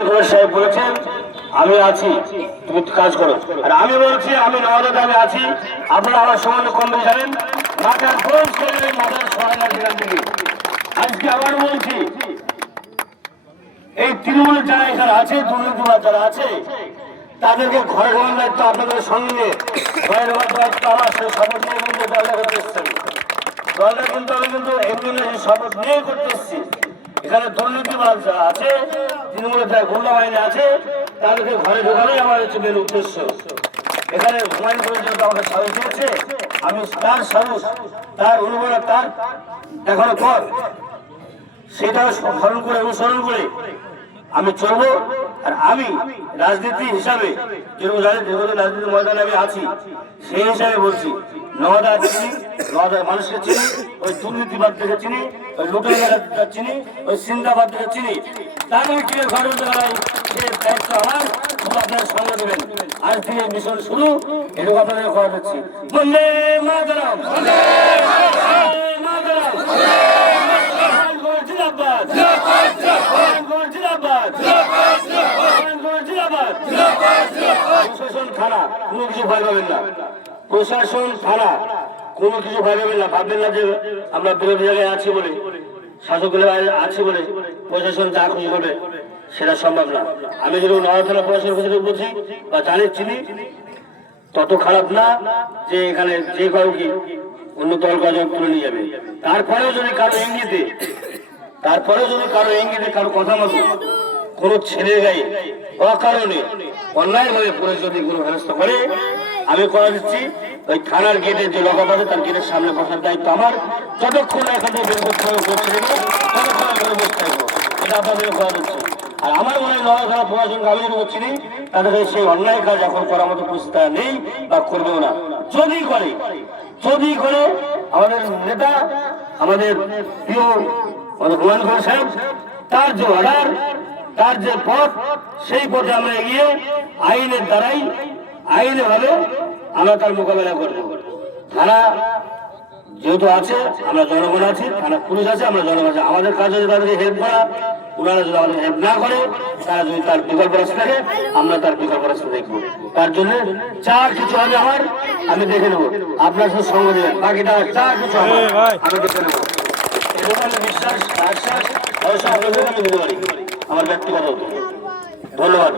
সাহেব বলেছেন, আমি আছি, তুমি কাজ করো। আর আমি বলছি, আমি নওয়াজাতে আমি আছি, আপনারা আমার সমানে কম জানেন। আজকে আবার বলছি, এই তৃণমূল যারা এখানে আছে দুর্নীতিবাদ যারা আছে, তাদেরকে ঘরে ঘরের দায়িত্ব আপনাদের সঙ্গে। ঘর দায়িত্ব আমার, সেই শপথ নিয়ে কিন্তু দলটা করতে এসছেন। দলটা কিন্তু আমি কিন্তু এমনি শপথ নিয়ে করতে এখানে দুর্নীতিবাদ যারা আছে তৃণমূলের যারা গুন্ডা বাহিনী আছে, তাদেরকে ঘরে ঢোকানোই আমার হচ্ছে মেন উদ্দেশ্য। এখানে হুমায়ুন করে যেহেতু আমাকে সাহস দিয়েছে, আমি তার সাহস, তার অনুভব তার দেখানোর পর সেটা স্মরণ করে, অনুসরণ করে আমি চলবো আর আমি রাজনীতি হিসাবে, যেরকম রাজনীতির ময়দানে আমি আছি, সেই হিসাবে বলছি নওদা চিনি নওদার মানুষকে চিনি, ওই দুর্নীতিবাদ থেকে চিনি চিনি, ওই সিন্দাবাদ চিনি। তাদের কি ঘরে দাঁড়াই সে দায়িত্ব আমার আপনার সঙ্গে দেবেন আজ থেকে মিশন শুরু, এটুকু আপনাদের জিন্দাবাদ! প্রশাসন থানা কোনো কিছু ভয় পাবেন না। প্রশাসন থানা কোনো কিছু ভয় পাবেন না, ভাববেন না যে আমরা বিরোধী জায়গায় আছি বলে, শাসক দলে আছি বলে প্রশাসন যা খুশি করবে সেটা সম্ভব না। আমি যেরকম নয় থানা প্রশাসন কাছে বুঝি বা জানি, চিনি, তত খারাপ না যে এখানে যে কাউকে অন্য দল কাজে তুলে নিয়ে যাবে। তারপরেও যদি কারও ইঙ্গিতে, তারপরেও যদি কারও ইঙ্গিতে কারও কথা মতো কোনো ছেলে গায়ে অকারণে অন্যায় ভাবে পুলিশ যদি কোনো ব্যবস্থা করে, আমি করা দিচ্ছি ওই থানার গেটে যে লকআপ আছে তার গেটের সামনে বসার দায়িত্ব আমার। যতক্ষণ এখান থাকব এটা আপনাদের করা দিচ্ছি আর আমার মনে হয় নয় খারাপ প্রশাসনকে যদি বলছি নি, তাদের সেই অন্যায় কাজ এখন করার মতো পরিস্থিতি তারা নেই বা করবেও না। যদি করে যদি করে আমাদের নেতা আমাদের প্রিয় খান সাহেব তার যে অর্ডার তার যে পথ সেই পথে আমরা এগিয়ে আইনের দ্বারাই আইনে ভাবে আমরা তার মোকাবেলা করব। থানা যেহেতু আছে আমরা জনগণ আছি থানা পুলিশ আছে আমরা জনগণ আছে। আমাদের কাজ যদি তাদেরকে হেল্প করা। ওনারা যদি আমাদের হেল্প না করে তারা যদি তার বিকল্প রাস্তা থাকে আমরা তার বিকল্প রাস্তা দেখব। তার জন্য যা কিছু হবে আমার আমি দেখে নেব। আপনার সাথে সঙ্গ দেবেন। বাকিটা যা কিছু হবে আমি দেখে নেব। বিশ্বাস আশ্বাস ভরসা আপনাদের আমি দিতে পারি। আমার ব্যক্তিগত। ধন্যবাদ।